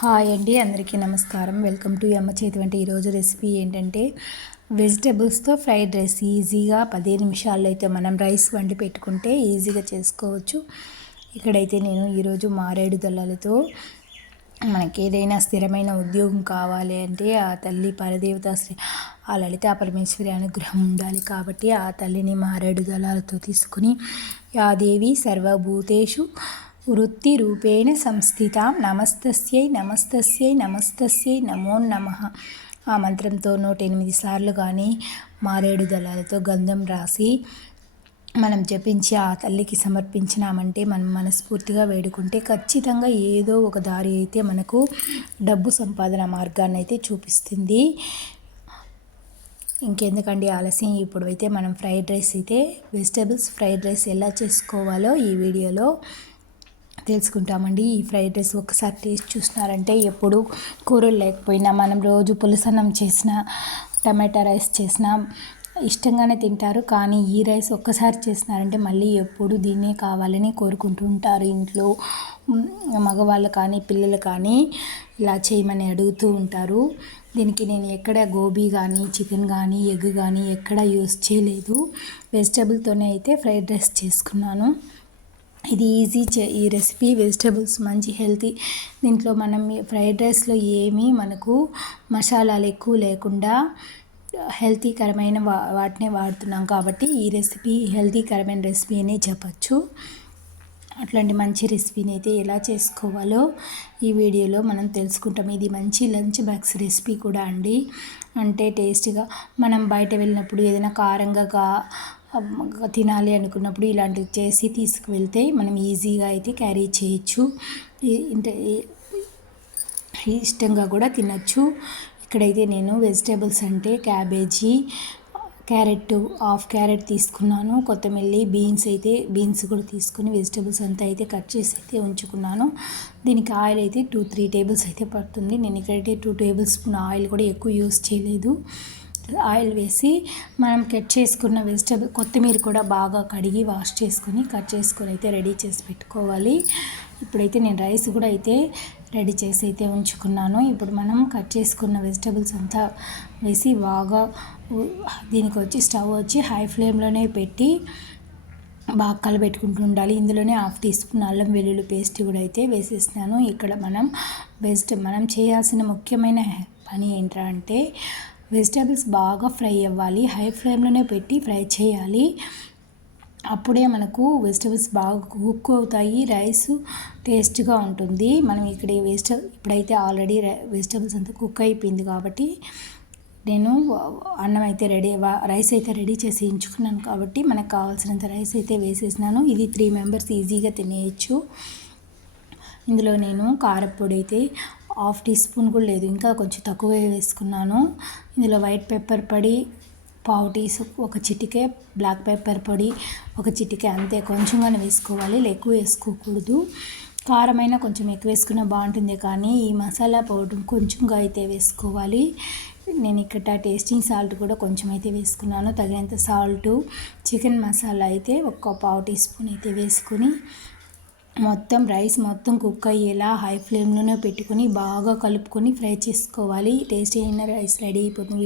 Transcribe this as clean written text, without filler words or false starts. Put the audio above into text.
Hi అండి, అందరికీ నమస్కారం. వెల్కమ్ టు అమ్మ చేతి వంట. ఈరోజు రెసిపీ ఏంటంటే వెజిటబుల్స్తో ఫ్రైడ్ రైస్. ఈజీగా 15 నిమిషాల్లో అయితే మనం రైస్ వండి పెట్టుకుంటే ఈజీగా చేసుకోవచ్చు. ఇక్కడైతే నేను ఈరోజు మారేడు దళాలతో మనకి ఏదైనా స్థిరమైన ఉద్యోగం కావాలి అంటే ఆ తల్లి పరదేవత ఆ లలితా పరమేశ్వరి అనుగ్రహం ఉండాలి. కాబట్టి ఆ తల్లిని మారేడు దళాలతో తీసుకుని యాదేవి సర్వభూతేషు వృత్తి రూపేణ సంస్థితాం నమస్తస్యై నమస్తస్యై నమస్తస్యై నమో నమః ఆ మంత్రంతో 108 సార్లు కానీ మారేడు దళాలతో గంధం రాసి మనం జపించి ఆ తల్లికి సమర్పించినామంటే మనం మనస్ఫూర్తిగా వేడుకుంటే ఖచ్చితంగా ఏదో ఒక దారి అయితే మనకు డబ్బు సంపాదన మార్గాన్ని అయితే చూపిస్తుంది. ఇంకెందుకండి ఆలస్యం, ఇప్పుడు అయితే మనం ఫ్రైడ్ రైస్ అయితే వెజిటబుల్స్ ఫ్రైడ్ రైస్ ఎలా చేసుకోవాలో ఈ వీడియోలో తెలుసుకుంటామండి. ఈ ఫ్రైడ్ రైస్ ఒకసారి టేస్ట్ చూసినారంటే ఎప్పుడు కూరలు లేకపోయినా మనం రోజు పులసన్నం చేసిన టమాటా రైస్ చేసినా ఇష్టంగానే తింటారు. కానీ ఈ రైస్ ఒక్కసారి చేసినారంటే మళ్ళీ ఎప్పుడు దీన్నే కావాలని కోరుకుంటూ ఉంటారు. ఇంట్లో మగవాళ్ళు కానీ పిల్లలు కానీ ఇలా చేయమని అడుగుతూ ఉంటారు. దీనికి నేను ఎక్కడ గోబీ కానీ చికెన్ కానీ ఎగ్ కానీ ఎక్కడ యూస్ చేయలేదు. వెజిటబుల్తోనే అయితే ఫ్రైడ్ రైస్ చేసుకున్నాను. ఇది ఈజీ ఈ రెసిపీ వెజిటబుల్స్ మంచి హెల్తీ. దీంట్లో మనం ఫ్రైడ్ రైస్లో ఏమీ మనకు మసాలాలు ఎక్కువ లేకుండా హెల్తీకరమైన వాటినే వాడుతున్నాం కాబట్టి ఈ రెసిపీ హెల్తీకరమైన రెసిపీ అనే చెప్పచ్చు. అట్లాంటి మంచి రెసిపీని అయితే ఎలా చేసుకోవాలో ఈ వీడియోలో మనం తెలుసుకుంటాం. ఇది మంచి లంచ్ బాక్స్ రెసిపీ కూడా అండి. అంటే టేస్టీగా మనం బయట వెళ్ళినప్పుడు ఏదైనా కారంగా తినాలి అనుకున్నప్పుడు ఇలాంటివి చేసి తీసుకువెళ్తే మనం ఈజీగా అయితే క్యారీ చేయొచ్చు. ఇష్టంగా కూడా తినచ్చు. ఇక్కడైతే నేను వెజిటేబుల్స్ అంటే క్యాబేజీ, క్యారెట్, హాఫ్ క్యారెట్ తీసుకున్నాను. కొత్తిమీర, బీన్స్ కూడా తీసుకుని వెజిటేబుల్స్ అంతా అయితే కట్ చేసి అయితే ఉంచుకున్నాను. దీనికి ఆయిల్ అయితే 2-3 టేబుల్స్ అయితే పడుతుంది. నేను ఇక్కడైతే 2 టేబుల్ స్పూన్ ఆయిల్ కూడా ఎక్కువ యూస్ చేయలేదు. ఆయిల్ వేసి మనం కట్ చేసుకున్న కొత్తిమీర కూడా బాగా కడిగి వాష్ చేసుకొని కట్ చేసుకొని అయితే రెడీ చేసి పెట్టుకోవాలి. ఇప్పుడైతే నేను రైస్ కూడా అయితే రెడీ చేసి అయితే ఉంచుకున్నాను. ఇప్పుడు మనం కట్ చేసుకున్న వెజిటబుల్స్ అంతా వేసి బాగా దీనికి వచ్చి స్టవ్ వచ్చి హై ఫ్లేమ్లోనే పెట్టి బాగా కలబెట్టుకుంటూ ఉండాలి. ఇందులోనే 1/2 టీ స్పూన్ అల్లం వెల్లుల్లి పేస్ట్ కూడా అయితే వేసేస్తున్నాను. ఇక్కడ మనం చేయాల్సిన ముఖ్యమైన పని ఏంటంటే వెజిటబుల్స్ బాగా ఫ్రై అవ్వాలి. హై ఫ్లేమ్లోనే పెట్టి ఫ్రై చేయాలి. అప్పుడే మనకు వెజిటబుల్స్ బాగా కుక్ అవుతాయి, రైస్ టేస్ట్గా ఉంటుంది. మనం ఇక్కడ ఇప్పుడైతే ఆల్రెడీ వెజిటబుల్స్ అంతా కుక్ అయిపోయింది కాబట్టి నేను రైస్ అయితే రెడీ చేసి ఉంచుకున్నాను. కాబట్టి మనకు కావాల్సినంత రైస్ అయితే వేసేసినాను. ఇది 3 మెంబర్స్ ఈజీగా తినేయచ్చు. ఇందులో నేను కారపొడి అయితే 1/2 టీ స్పూన్ కూడా లేదు, ఇంకా కొంచెం తక్కువే వేసుకున్నాను. ఇందులో వైట్ పెప్పర్ పొడి 1/2 టీ స్పూన్, ఒక చిటికే బ్లాక్ పెప్పర్ పొడి, ఒక చిటికే, అంతే. కొంచెంగానే వేసుకోవాలి, ఎక్కువ వేసుకోకూడదు. కారమైనా కొంచెం ఎక్కువ వేసుకున్నా బాగుంటుంది, కానీ ఈ మసాలా పౌడర్ కొంచెంగా అయితే వేసుకోవాలి. నేను ఇక్కడ టేస్టింగ్ సాల్ట్ కూడా కొంచెం అయితే వేసుకున్నాను, తగినంత సాల్టు. చికెన్ మసాలా అయితే ఒక 1/2 టీ స్పూన్ అయితే వేసుకొని రైస్ మొత్తం కుక్ అయ్యేలా హై ఫ్లేమ్లోనే పెట్టుకొని బాగా కలుపుకొని ఫ్రై చేసుకోవాలి. టేస్టీ అయిన రైస్ రెడీ అయిపోతుంది.